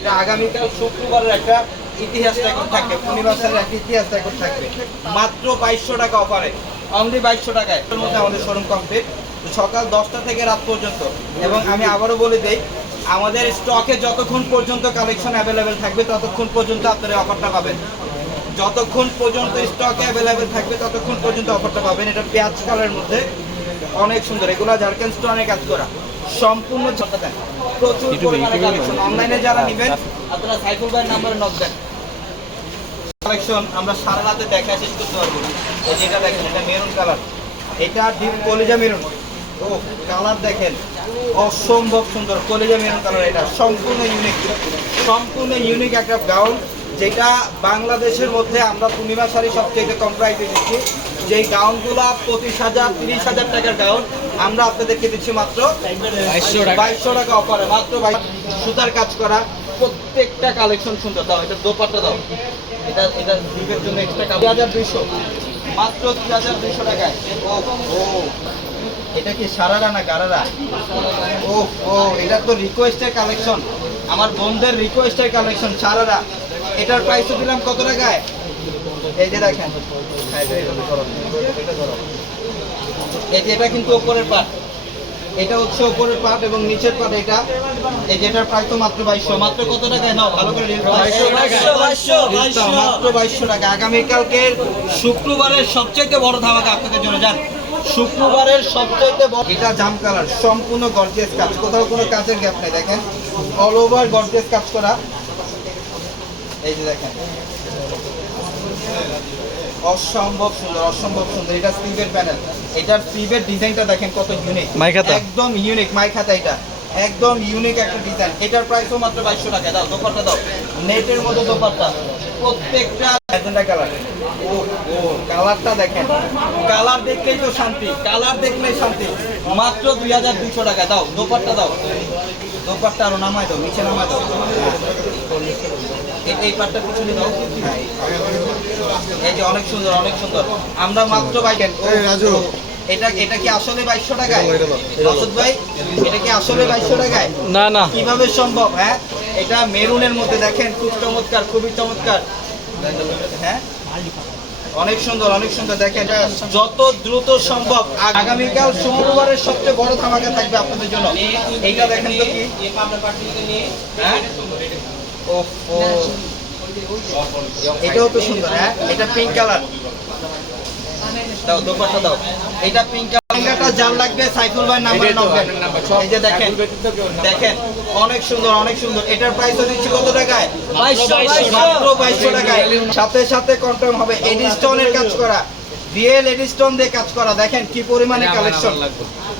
এটা আগামীকাল শুক্রবারের একটা ইতিহাস রেকর্ড থাকবে পূর্ণিমাসের একটা ইতিহাস রেকর্ড থাকবে। মাত্র বাইশশো টাকা অফারে অনলি বাইশশো টাকায়। এর মধ্যে আমাদের শোরুম কমপ্লিট সকাল দশটা থেকে রাত পর্যন্ত। এবং আমি আবারও বলে দিই, আমাদের স্টকে যতক্ষণ পর্যন্ত কালেকশন অ্যাভেলেবেল থাকবে, ততক্ষণ পর্যন্ত আপনারা অফারটা পাবেন। যতক্ষণ পর্যন্ত স্টকে অ্যাভেলেবেল থাকবে, ততক্ষণ পর্যন্ত অফারটা পাবেন। এটা পেঁয়াজ কালারের মধ্যে। অনেক সুন্দর। এগুলো জার্কেন স্টোনে কাজ করা সম্পূর্ণ দেন। প্রচুর পরিমাণে কালেকশন অনলাইনে যারা নেবেন আপনারা সাইকেল ভাইয়ের নাম্বারে নক দেন। কালেকশন আমরা সারা রাতে দেখা শেষ করতে পারব। এই যে এটা দেখেন এটা মেরুন কালার এটা ডিপ কলিজা মেরুন ও কালার দেখেন। অসম্ভব সুন্দর কলিজা মেরুন কালার এটা। সম্পূর্ণ ইউনিক সম্পূর্ণ ইউনিক একটা গাউন যেটা বাংলাদেশের মধ্যে আমরা পূর্ণিমা শাড়ি সবচেয়ে কম প্রাইসে দিচ্ছি। যেই গাউনগুলো পঁচিশ হাজার তিরিশ হাজার টাকার গাউন আমরা আপনাদেরকে দিচ্ছি মাত্র বাইশশো টাকা। অফারে মাত্র সুতার কাজ করা প্রত্যেকটা কালেকশন সুন্দর। দাও এটা দোপাট্টা দাও। এটা এটা দ্বীপের জন্য এক্সট্রা দুই হাজার দুইশো। মাত্র দুই হাজার দুইশো টাকায়। ও ও এটা কি সারারা না গারারা? ও ও এটা তো রিকোয়েস্টের কালেকশন আমার বন্ধের রিকোয়েস্টের কালেকশন সারারা। এটার প্রাইসও দিলাম কত টাকায়? এই যে দেখেন। এই যে এটা কিন্তু ওপরের পাট। এটা হচ্ছে ওপরের পাট এবং নিচের পাট এটা। এই যেটার প্রাইস তো মাত্র বাইশশো। মাত্র কত টাকায়? নাও ভালো করে মাত্র বাইশশো টাকা। আগামীকালকে শুক্রবারের সবচেয়ে বড় ধামাকা আপনাদের জন্য। যান শুক্রবারের সবচেয়ে বড় এটা জাম কালার সম্পূর্ণ গর্জিয়াস কাজ। কোথাও কোনো কাজের গ্যাপ নেই দেখেন। অল ওভার গর্জিয়াস কাজ করা। এই যে দেখেন। অসম্ভব সুন্দর অসম্ভব সুন্দর। এটা স্লিভের প্যানেল এটার স্লিভের ডিজাইনটা দেখেন কত ইউনিক মাইখাতা। একদম ইউনিক মাই খাতা এটা। একদম ইউনিক একটা ডিজাইন এটার প্রাইসও মাত্র বাইশশো টাকা। দাও দোপাট্টা দাও। নেটের মতো দোপাট্টা। প্রত্যেকটা ম্যাজেন্টা কালার ও ও কালারটা দেখেন। কালার দেখলেই তো শান্তি। কালার দেখলেই শান্তি। মাত্র দুই হাজার দুইশো টাকা। দাও দোপাট্টা দাও। দোপাট্টা আরও নামায় দাও নিচে নামায় দাও। এই- পাটটা পিছনে দাও। এই যে অনেক সুন্দর অনেক সুন্দর। আমরা মাত্র বাইকেন রাজু। এটা এটা কি আসলে বাইশশো টাকায়? রসদ ভাই এটা কি আসলে টাকায়? না না। কীভাবে সম্ভব হ্যাঁ? এটা মেরুনের মধ্যে দেখেন খুব চমৎকার খুবই চমৎকার। হ্যাঁ? অনেক সুন্দর অনেক সুন্দর। দেখেন যত দ্রুত সম্ভব আগামীকাল শুক্রবারের সবচেয়ে বড় ধামাকা থাকবে আপনাদের জন্য। এইটা দেখেন তো কি? হ্যাঁ? এটাও তো সুন্দর হ্যাঁ? এটা পিঙ্ক কালার দাও দোপাট্টা দাও। এটা পিঙ্ক কালারটা যার লাগবে সাইফুল ভাই নাম্বার নাম্বার এই যে দেখেন দেখেন অনেক সুন্দর অনেক সুন্দর। এটার প্রাইস দিচ্ছি কত টাকায়? মাত্র বাইশশো টাকায়। সাথে সাথে কনফার্ম হবে এডিস্টোনের কাজ করা। রিয়েল এডিস্টোন দিয়ে কাজ করা। দেখেন কি পরিমাণে কালেকশন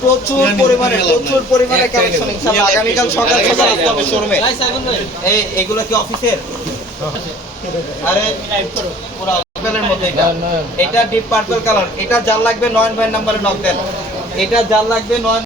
প্রচুর পরিমাণে প্রচুর পরিমাণে কালেকশন ইনশাআল্লাহ আগামীকাল সকাল সকাল আসতে হবে শোরুমে এই এগুলো কি অফিসের আরে পুরো এটা। এটা ডিপ পার্পল কালার এটা যার লাগবে নয়ন ভাইয়ের নাম্বারে নক দেন। এটা যার লাগবে নয়ন